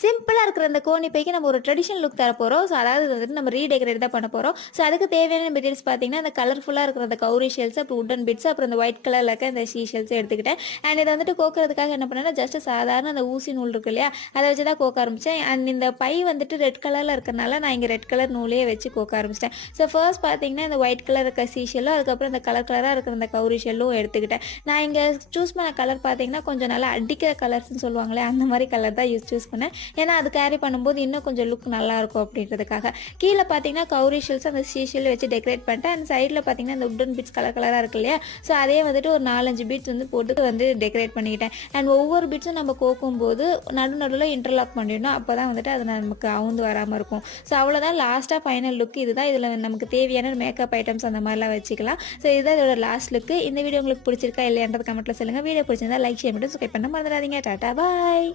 சிம்பிளா இருக்கிற அந்த கோணி பைக்கு நம்ம ஒரு ட்ரெடிஷனல் லுக் தர போறோம். ஸோ அதாவது இது வந்துட்டு நம்ம ரீடெக்கரேட் தான் பண்ண போறோம். ஸோ அதுக்கு தேவையான மெட்டீரியல்ஸ் பார்த்தீங்கன்னா, அந்த கலர்ஃபுல்லா இருக்கிற அந்த கவுரி ஷெல்ஸ், அப்புறம் வுட்டன் பிட்ஸ், அப்புறம் இந்த ஒயிட் கலர்ல இருக்க அந்த ஷீ ஷெல்ஸ் எடுத்துக்கிட்டேன். அண்ட் இத வந்துட்டு கோக்குறதுக்காக என்ன பண்ணேன்னா, ஜஸ்ட் சாதாரண அந்த ஊசி நூல் இருக்கு இல்லையா? அத வச்சு தான் கோக்க ஆரம்பிச்சேன். அண்ட் இந்த பை வந்துட்டு ரெட் கலர்ல இருக்கறனால, நான் இங்க ரெட் கலர் நூலே வச்சு கோக்க ஆரம்பிச்சுட்டேன். ஸோ ஃபர்ஸ்ட் பார்த்தீங்கன்னா, இந்த ஒயிட் கலர் இருக்க ஷீ ஷெல்லும், அதுக்கப்புறம் இந்த கலர் கலரா இருக்கிற அந்த கவுரி ஷெல்லும் எடுத்துக்கிட்டேன். நான் இங்க சூஸ் பண்ண கலர் பார்த்தீங்கன்னா, கொஞ்சம் நல்லா அடிக்கிற கலர்ஸ்ன்னு சொல்லுவாங்களே, அந்த மாரி கலர் தான் சூஸ் பண்ணேன். ஏன்னா அது கேரி பண்ணும்போது இன்னும் கொஞ்சம் லுக் நல்லாயிருக்கும் அப்படின்றதுக்காக. கீழே பார்த்தீங்கன்னா கவுரி ஷெல்ஸ் அந்த ஷீ வச்சு டெக்கரேட் பண்ணிட்டேன். அண்ட் சைடில் பார்த்தீங்கன்னா இந்த உட்டன் பீட்ஸ் கலர் கலராக இருக்கு இல்லையா? ஸோ அதே வந்துட்டு ஒரு 4, 5 பீட்ஸ் வந்து போட்டு வந்து டெக்கரேட் பண்ணிக்கிட்டேன். அண்ட் ஒவ்வொரு பீட்ஸும் நம்ம கோக்கும்போது நடுவில் இன்டர்லாக் பண்ணிடணும். அப்போ தான் வந்துட்டு அது நமக்கு அவுந்து வராமல் இருக்கும். ஸோ அவ்வளோதான், லாஸ்ட்டாக ஃபைனல் லுக் இதுதான். இதில் நமக்கு தேவையான மேக்கப் ஐட்டம்ஸ் அந்த மாதிரிலாம் வச்சுக்கலாம். ஸோ இதுதான் இதோட லாஸ்ட் லுக்கு. இந்த வீடியோ உங்களுக்கு பிடிச்சிருக்கா இல்லையான்றது கமெண்ட்டில் சொல்லுங்கள். வீடியோ பிடிச்சிருந்தா லைக், ஷேர் மட்டும் சப்ஸ்கிரைப் பண்ண மறந்துடாதீங்க. டாடா பாய்.